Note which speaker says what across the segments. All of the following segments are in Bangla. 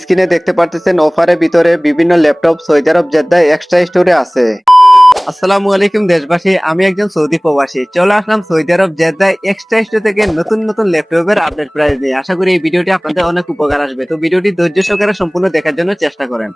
Speaker 1: স্ক্রিনে দেখতে পারতেছেন অফারের ভিতরে বিভিন্ন ল্যাপটপ, সৌদি আরব, জেদ্দায় এক্সট্রা স্টোরে আছে। আসসালামু আলাইকুম দেশবাসী, আমি একজন সৌদি প্রবাসী। চলে আসলাম সৌদি আরব, জেদ্দায় এক্সট্রা স্টোর থেকে নতুন নতুন ল্যাপটপের আপডেট প্রাইস নিয়ে। আশা করি এই ভিডিওটি আপনাদের অনেক উপকার আসবে। তো ভিডিওটি ধৈর্য সহকারে সম্পূর্ণ দেখার জন্য চেষ্টা করেন।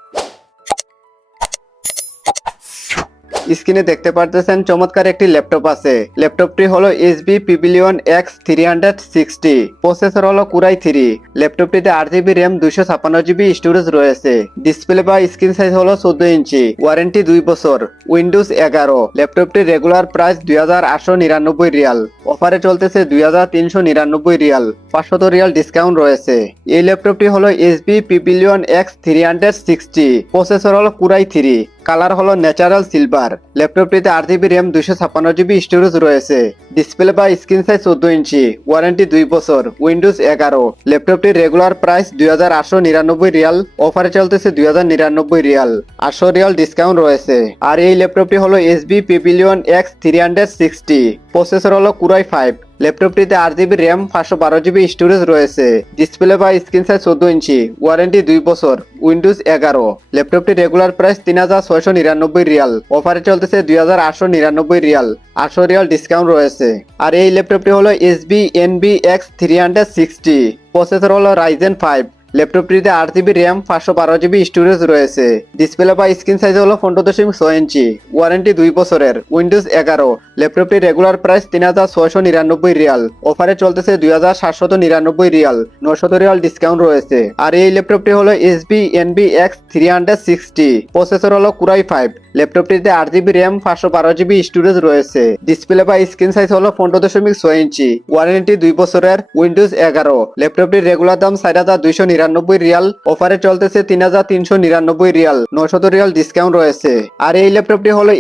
Speaker 1: স্ক্রিনে দেখতে পারতেছেন চমৎকার একটি ল্যাপটপ আছে। ল্যাপটপটি হলো HP Pavilion X three hundred sixty processor হলো কুরাই থ্রি ল্যাপটপটিতে আট জিবি র্যাম দুইশো ছাপান্ন জিবি স্টোরেজ রয়েছে। ডিসপ্লে বা স্ক্রিন সাইজ হলো চোদ্দ ইঞ্চি। ওয়ারেন্টি দুই বছর। উইন্ডোজ এগারো। ল্যাপটপটি রেগুলার প্রাইস দুই হাজার আটশো নিরানব্বই রিয়াল। অফারে চলতেছে দুই হাজার তিনশো নিরানব্বই রিয়াল। পাঁচশত রিয়াল ডিসকাউন্ট রয়েছে। এই ল্যাপটপটি হলো HP Pavilion X three hundred sixty processor হলো কুরাই থ্রি কালার হলো ন্যাচারাল সিলভার ল্যাপটপটিতে আট জিবি র্যাম দুশো ছাপ্পান্ন জিবি স্টোরেজ রয়েছে। ডিসপ্লে বা স্ক্রিন সাইজ চোদ্দ ইঞ্চি ওয়ারেন্টি দুই বছর উইন্ডোজ এগারো। ল্যাপটপটির রেগুলার প্রাইস দুই হাজার আটশো নিরানব্বই রিয়াল অফারে চলতেছে দুই হাজার নিরানব্বই রিয়াল। আটশো রিয়াল ডিসকাউন্ট রয়েছে। আর এই ল্যাপটপটি হলো SB Pavilion X three hundred sixty processor হলো কুরাই ফাইভ ল্যাপটপটিতে আট জিবি র্যাম, পাঁচশো বারো জিবি স্টোরেজ রয়েছে। ডিসপ্লে বা স্ক্রিন সাইজ চোদ্দ ইঞ্চি ওয়ারেন্টি দুই বছর উইন্ডোজ এগারো। ল্যাপটপটি রেগুলার প্রাইস তিন হাজার ছয়শো নিরানব্বই রিয়াল। অফারে চলতেছে দুই হাজার আটশো নিরানব্বই রিয়াল। আটশো রিয়াল ডিসকাউন্ট রয়েছে। আর এই ল্যাপটপটি হলো S B N B X three hundred sixty processor হলো রাইজেন ফাইভ ল্যাপটপটিতে আট জিবি র্যাম পাঁচশো বারো জিবি স্টোরেজ রয়েছে। ডিসপ্লে বা স্ক্রিন সাইজ হলো পনেরো দশমিক ছয় ইঞ্চি ওয়ারেন্টি দুই বছরের উইন্ডোজ এগারো। ল্যাপটপটি রেগুলার প্রাইস তিন হাজার ছয়শো নিরানব্বই রিয়াল অফারে চলতেছে দুই হাজার সাতশত নিরানব্বই রিয়াল, নশত রিয়াল ডিসকাউন্ট রয়েছে। আর এই ল্যাপটপটি হলো SB NB X three hundred sixty processor হলো কুরাই ফাইভ ল্যাপটপটিতে আট জিবি র্যাম পাঁচশো বারো জিবি স্টোরেজ রয়েছে। ডিসপ্লে বা স্ক্রিন সাইজ হলো পনেরো দশমিক ছয় ইঞ্চি ওয়ারেন্টি দুই বছরের উইন্ডোজ এগারো। ল্যাপটপটির রেগুলার দাম চার হাজার দুইশো নিরানব্বই রিয়াল। অফারে চলতেছে তিন হাজার তিনশো নিরানব্বই রিয়াল। নশত রিয়াল ডিসকাউন্ট রয়েছে। আর এই ল্যাপটপটি হলো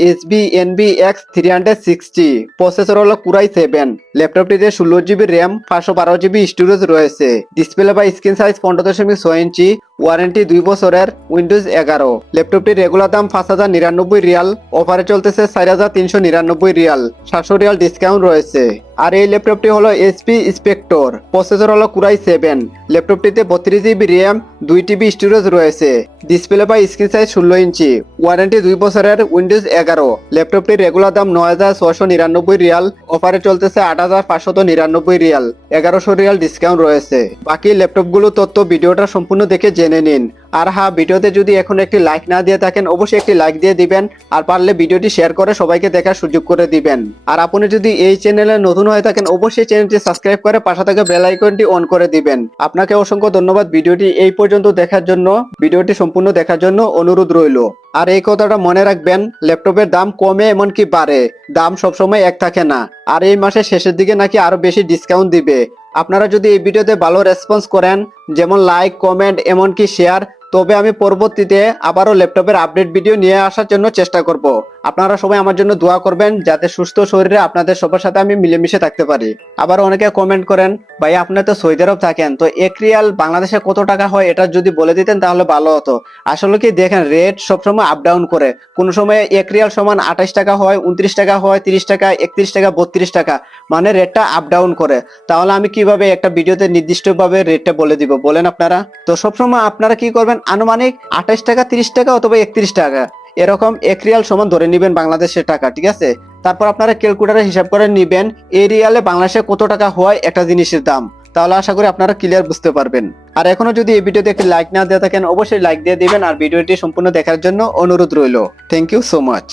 Speaker 1: N B X three hundred sixty processor হলো কুরাই সেভেন ল্যাপটপটিতে ষোলো জিবি র্যাম পাঁচশো বারো জিবি স্টোরেজ রয়েছে। ডিসপ্লে বা স্ক্রিন সাইজ পনেরো দশমিক ছয় ইঞ্চি। ওয়ারেন্টি দুই বছরের উইন্ডোজ এগারো। ল্যাপটপটির রেগুলার দাম পাঁচ হাজার নিরানব্বই রিয়াল, অফারে চলতেছে চার হাজার তিনশো নিরানব্বই রিয়াল। সাতশো রিয়াল ডিসকাউন্ট রয়েছে। আর এই ল্যাপটপটি হলো এসপি স্পেক্টর প্রসেসর হলো কুরাই সেভেন ল্যাপটপটিতে বত্রিশ জিবি র্যাম, দুই টিবি স্টোরেজ রয়েছে। ডিসপ্লে বা স্ক্রিন সাইজ ষোলো ইঞ্চি। ওয়ারেন্টি দুই বছরের উইন্ডোজ এগারো। ল্যাপটপটির রেগুলার দাম নয় হাজার ছশো নিরানব্বই রিয়াল, অফারে চলতেছে আট হাজার পাঁচশত নিরানব্বই রিয়াল। এগারোশো রিয়াল ডিসকাউন্ট রয়েছে। বাকি ল্যাপটপগুলো তথ্য, ভিডিওটা সম্পূর্ণ দেখে জেনে নিন। আর হ্যাঁ ভিডিওতে যদি এখন একটি লাইক না দিয়ে থাকেন, অবশ্যই একটি লাইক দিয়ে দিবেন। আর পারলে ভিডিওটি শেয়ার করে সবাইকে দেখার সুযোগ করে দিবেন। আর আপনি যদি এই চ্যানেলে নতুন হয়ে থাকেন, অবশ্যই চ্যানেলটি সাবস্ক্রাইব করে পাশে থাকা বেল আইকনটি অন করে দিবেন। আপনাকে অসংখ্য ধন্যবাদ ভিডিওটি এই পর্যন্ত দেখার জন্য। ভিডিওটি সম্পূর্ণ দেখার জন্য অনুরোধ রইল। আর এই কথাটা মনে রাখবেন ল্যাপটপের দাম কমে এমনকি বাড়ে। দাম সবসময় এক থাকে না। আর এই মাসের শেষের দিকে নাকি আরও বেশি ডিসকাউন্ট দিবে। আপনারা যদি এই ভিডিওতে ভালো রেসপন্স করেন, যেমন লাইক কমেন্ট এমনকি শেয়ার তবে আমি পরবর্তীতে আবারও ল্যাপটপের আপডেট ভিডিও নিয়ে আসার জন্য চেষ্টা করব। আপনারা সবাই আমার জন্য দোয়া করবেন যাতে সুস্থ শরীরে আপনাদের সবার সাথে আমি মিলেমিশে থাকতে পারি। আবার অনেকে কমেন্ট করেন, ভাই, আপনি তো সৌদি আরব থাকেন, তো এক রিয়াল বাংলাদেশে কত টাকা হয়? এটা যদি বলে দিতেন তাহলে ভালো হতো। আসলে কি, দেখেন রেট সবসময় আপ ডাউন করে। কোন সময় এক রিয়াল সমান আঠাশ টাকা হয়, উনত্রিশ টাকা হয়, তিরিশ টাকা, একত্রিশ টাকা, বত্রিশ টাকা মানে রেটটা আপ ডাউন করে। তাহলে আমি কীভাবে একটা ভিডিওতে নির্দিষ্টভাবে রেটটা বলে দিব, বলেন আপনারা? তো সবসময় আপনারা কি করবেন, আনুমানিক আঠাশ টাকা, তিরিশ টাকা অথবা একত্রিশ টাকা। এরকম এক রিয়াল সমান ধরে নিবেন বাংলাদেশের টাকা, ঠিক আছে? তারপর আপনারা ক্যালকুলেটারে হিসাব করে নিবেন এই রিয়ালে বাংলাদেশে কত টাকা হয় একটা জিনিসের দাম। তাহলে আশা করি আপনারা ক্লিয়ার বুঝতে পারবেন। আর এখনও যদি এই ভিডিওতে একটি লাইক না দিয়ে থাকেন, অবশ্যই লাইক দিয়ে দিবেন। আর ভিডিওটি সম্পূর্ণ দেখার জন্য অনুরোধ রইল। Thank you so much